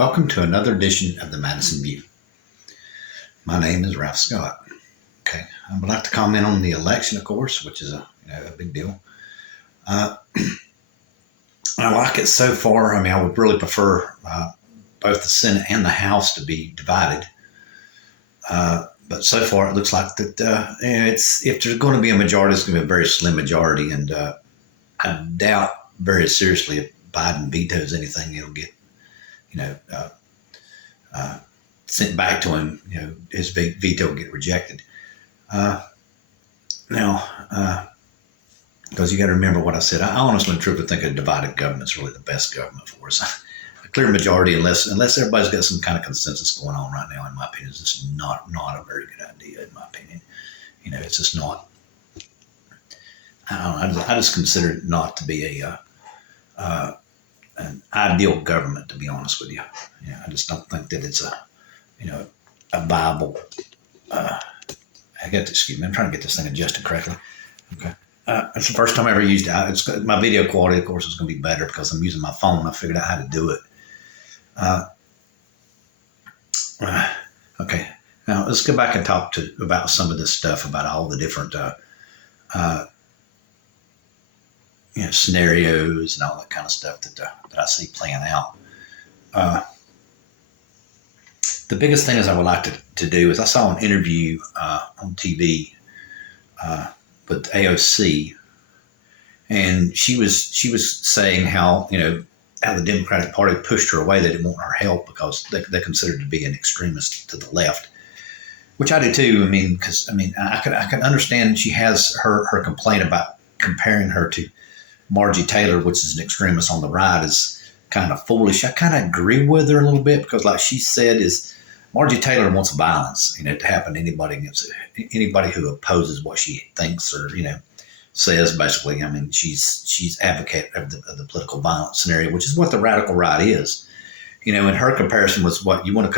Welcome to another edition of the Madison View. My name is Ralph Scott. Okay, I would like to comment on the election, of course, which is a big deal. I like it so far. I mean, I would really prefer both the Senate and the House to be divided. But so far, it looks like that if there's going to be a majority, it's going to be a very slim majority, and I doubt very seriously if Biden vetoes anything, it'll get sent back to him. His veto will get rejected. Now, because you got to remember what I said. I honestly and truthfully think a divided government is really the best government for us. A clear majority, unless everybody's got some kind of consensus going on right now, in my opinion, is just not a very good idea, in my opinion. It's just not. I don't know. I just consider it not to be an ideal government, to be honest with you. I just don't think that it's a viable. Excuse me. I'm trying to get this thing adjusted correctly. Okay. It's the first time I ever used it. My video quality, of course, is going to be better because I'm using my phone. I figured out how to do it. Okay. Now let's go back and talk about some of this stuff, about all the different scenarios and all that kind of stuff that I see playing out. The biggest thing is I would like to do is I saw an interview on TV with AOC, and she was saying how the Democratic Party pushed her away. They didn't want her help because they considered her to be an extremist to the left, which I do too. I can understand she has her complaint about comparing her to Margie Taylor, which is an extremist on the right, is kind of foolish. I kind of agree with her a little bit because, like she said, is Margie Taylor wants violence, to happen to anybody who opposes what she thinks or says. Basically, she's advocate of the political violence scenario, which is what the radical right is. And her comparison was what you want to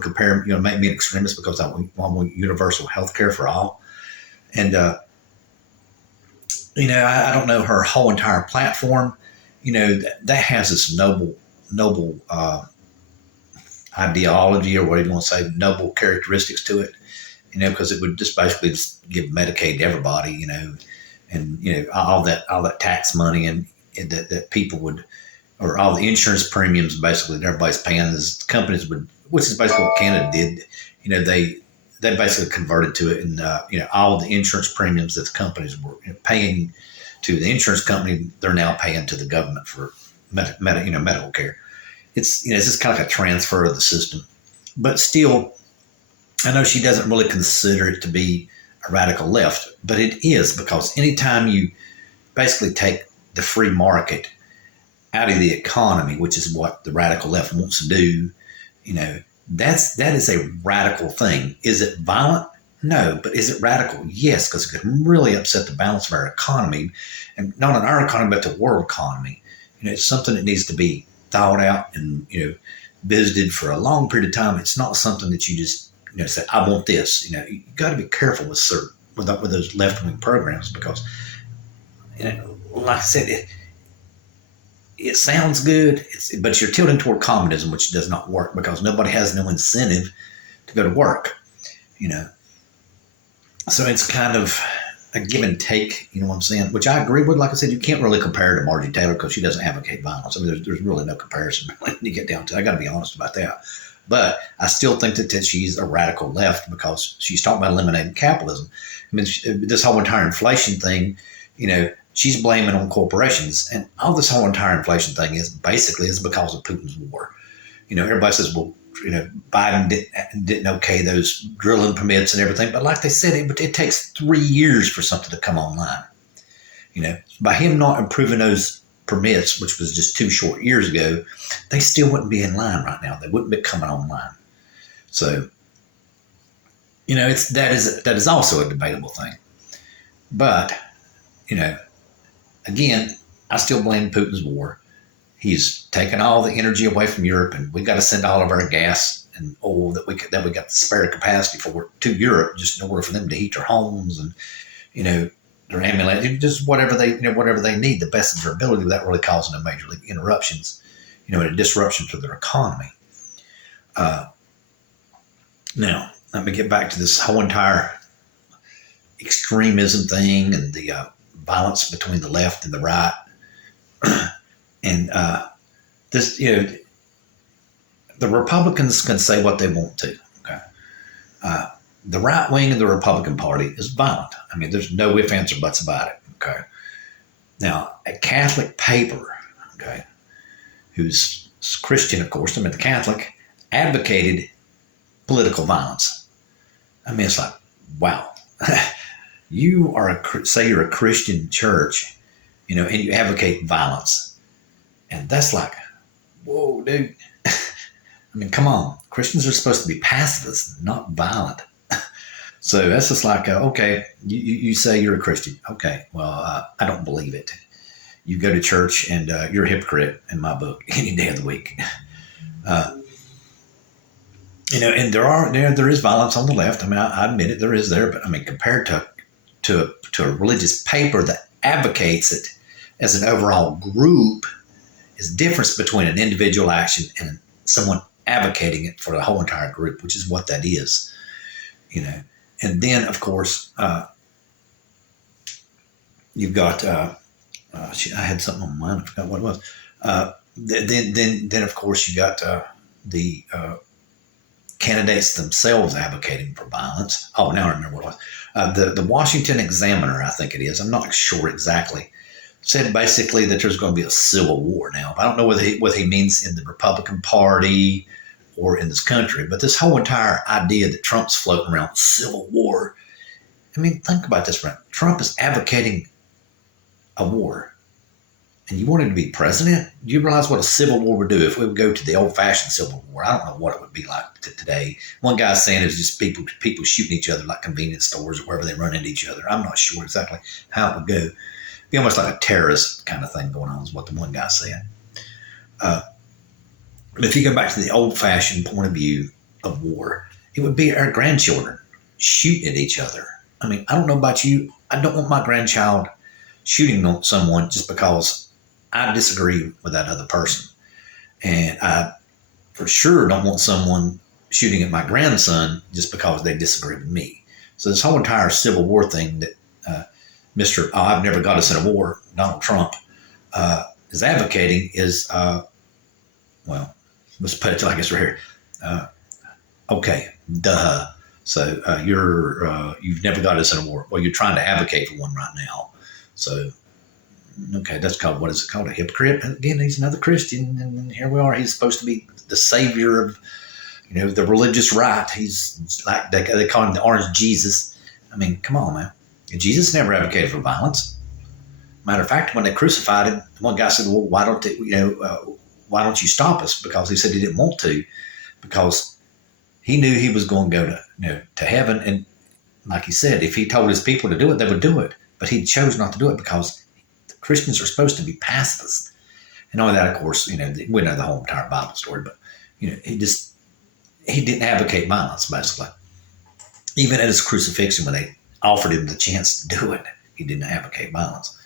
compare. Make me an extremist because I want universal health care for all, and I don't know her whole entire platform. That has this noble ideology, or whatever you want to say, noble characteristics to it. Because it would just basically give Medicaid to everybody. And all that tax money and that people would, or all the insurance premiums basically that everybody's paying, is companies would, which is basically what Canada did. They basically converted to it, and all the insurance premiums that the companies were paying to the insurance company, they're now paying to the government for medical care. It's just kind of like a transfer of the system, but still, I know she doesn't really consider it to be a radical left, but it is, because anytime you basically take the free market out of the economy, which is what the radical left wants to do, that is a radical thing. Is it violent? No. But is it radical? Yes, because it could really upset the balance of our economy, and not in our economy, but the world economy. It's something that needs to be thought out and visited for a long period of time. It's not something that you just say, I want this. You got to be careful with those left wing programs, because like I said, it sounds good, but you're tilting toward communism, which does not work, because nobody has no incentive to go to work. So it's kind of a give and take, what I'm saying, which I agree with. Like I said, you can't really compare her to Margie Taylor because she doesn't advocate violence. There's really no comparison when you get down to it. I got to be honest about that. But I still think that she's a radical left, because she's talking about eliminating capitalism. This whole entire inflation thing, she's blaming on corporations, and all this whole entire inflation thing is because of Putin's war. Everybody says, well, Biden didn't okay those drilling permits and everything, but like they said, it takes 3 years for something to come online. By him not improving those permits, which was just 2 short years ago, they still wouldn't be in line right now. They wouldn't be coming online. So, that is also a debatable thing. But, again, I still blame Putin's war. He's taken all the energy away from Europe, and we got to send all of our gas and oil that we got spare capacity for to Europe, just in order for them to heat their homes and their ambulance, just whatever they need, the best of their ability, without really causing them major interruptions, and a disruption to their economy. Now, let me get back to this whole entire extremism thing and the violence between the left and the right. And this, the Republicans can say what they want to. Okay, the right wing of the Republican Party is violent. I mean, there's no ifs, ands, or buts about it. Okay, now a Catholic paper, okay, who's Christian, of course, I mean, the Catholic advocated political violence. I mean, it's like, wow, you are say you're a Christian church, and you advocate violence, and that's like, whoa, dude. I mean, come on. Christians are supposed to be pacifists, not violent. So that's just like, okay, you say you're a Christian. Okay, well, I don't believe it. You go to church and you're a hypocrite in my book any day of the week. And there is violence on the left. I mean, I admit it, there is there, but I mean, compared to a religious paper that advocates it as an overall group, is difference between an individual action and someone advocating it for the whole entire group, which is what that is, And then, of course, you've got. I had something on my mind. I forgot what it was. Then, of course, you got the candidates themselves advocating for violence. Oh, now I remember what it was. The Washington Examiner, I think it is. I'm not sure exactly. Said basically that there's going to be a civil war now. I don't know what he means in the Republican Party or in this country, but this whole entire idea that Trump's floating around civil war. I mean, think about this, right? Trump is advocating a war, and you want him to be president? Do you realize what a civil war would do if we would go to the old-fashioned civil war? I don't know what it would be like today. One guy's saying it's just people shooting each other like convenience stores or wherever they run into each other. I'm not sure exactly how it would go. It'd be almost like a terrorist kind of thing going on, is what the one guy said. But if you go back to the old-fashioned point of view of war, it would be our grandchildren shooting at each other. I mean, I don't know about you. I don't want my grandchild shooting on someone just because I disagree with that other person. And I for sure don't want someone shooting at my grandson just because they disagree with me. So this whole entire Civil War thing that I've never got us in a war, Donald Trump, is advocating is, well, let's put it like it's right here. Okay, duh. So you've never got us in a war. Well, you're trying to advocate for one right now. So, okay, that's called, what is it called? A hypocrite? Again, he's another Christian, and here we are. He's supposed to be the savior of, the religious right. He's like, they call him the Orange Jesus. I mean, come on, man. Jesus never advocated for violence. Matter of fact, when they crucified him, one guy said, well, why don't you stop us? Because he said he didn't want to, because he knew he was going to go to heaven. And like he said, if he told his people to do it, they would do it. But he chose not to do it because Christians are supposed to be pacifists. And only that, of course, we know the whole entire Bible story, but, he didn't advocate violence, basically. Even at his crucifixion, when they offered him the chance to do it, he didn't advocate violence.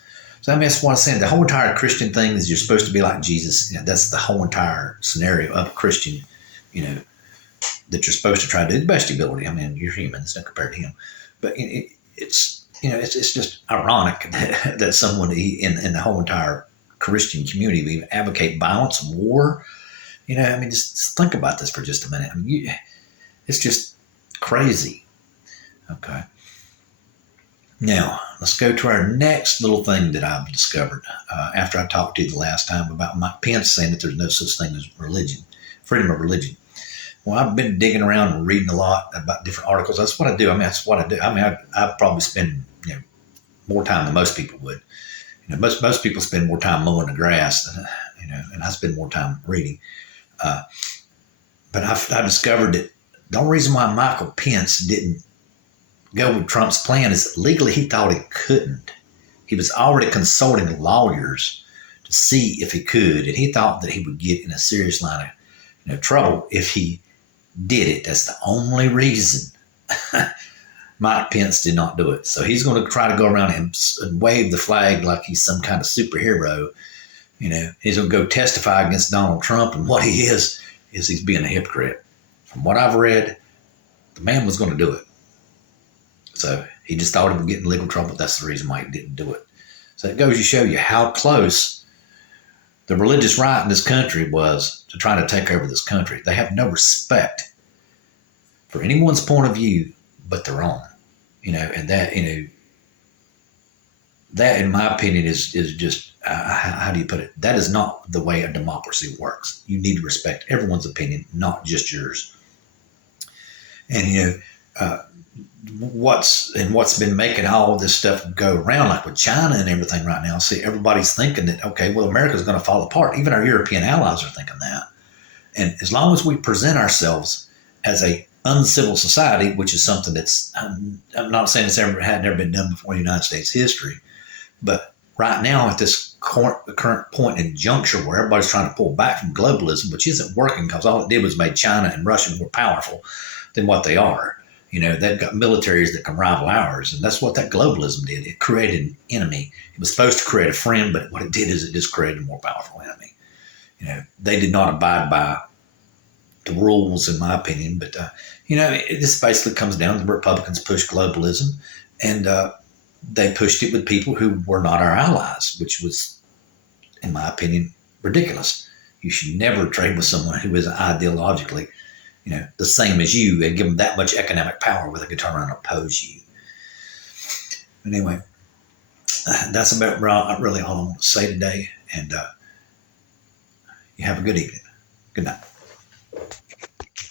So I mean, that's what I'm saying. The whole entire Christian thing is you're supposed to be like Jesus. That's the whole entire scenario of a Christian, that you're supposed to try to do the best ability. I mean, you're human, so compared to him. But it's just ironic that someone in the whole entire Christian community would even advocate violence and war. Just think about this for just a minute. I mean, it's just crazy. Okay. Now, let's go to our next little thing that I've discovered after I talked to you the last time about Mike Pence saying that there's no such thing as religion, freedom of religion. Well, I've been digging around and reading a lot about different articles. That's what I do. That's what I do. I probably spend more time than most people would. Most people spend more time mowing the grass than and I spend more time reading. But I discovered that the only reason why Michael Pence didn't go with Trump's plan is legally he thought he couldn't. He was already consulting lawyers to see if he could, and he thought that he would get in a serious line of trouble if he did it. That's the only reason Mike Pence did not do it. So he's going to try to go around and wave the flag like he's some kind of superhero. He's going to go testify against Donald Trump, and what he is he's being a hypocrite. from what I've read, the man was going to do it. So he just thought he would get in legal trouble. That's the reason why he didn't do it. So it goes to show you how close the religious right in this country was to trying to take over this country. They have no respect for anyone's point of view but their own, and that, that in my opinion is just, how do you put it? That is not the way a democracy works. You need to respect everyone's opinion, not just yours. And, what's been making all this stuff go around, like with China and everything right now. See, everybody's thinking that, okay, well, America's going to fall apart. Even our European allies are thinking that. And as long as we present ourselves as a uncivil society, which is something that's, I'm not saying it's never been done before in United States history, but right now at this current point in juncture where everybody's trying to pull back from globalism, which isn't working because all it did was make China and Russia more powerful than what they are. They've got militaries that can rival ours, and that's what that globalism did. It created an enemy. It was supposed to create a friend, but what it did is it just created a more powerful enemy. They did not abide by the rules, in my opinion, but, it just basically comes down to the Republicans push globalism, and they pushed it with people who were not our allies, which was, in my opinion, ridiculous. You should never trade with someone who is ideologically the same as you and give them that much economic power where they can turn around and oppose you. But anyway, that's about really all I want to say today. And you have a good evening. Good night.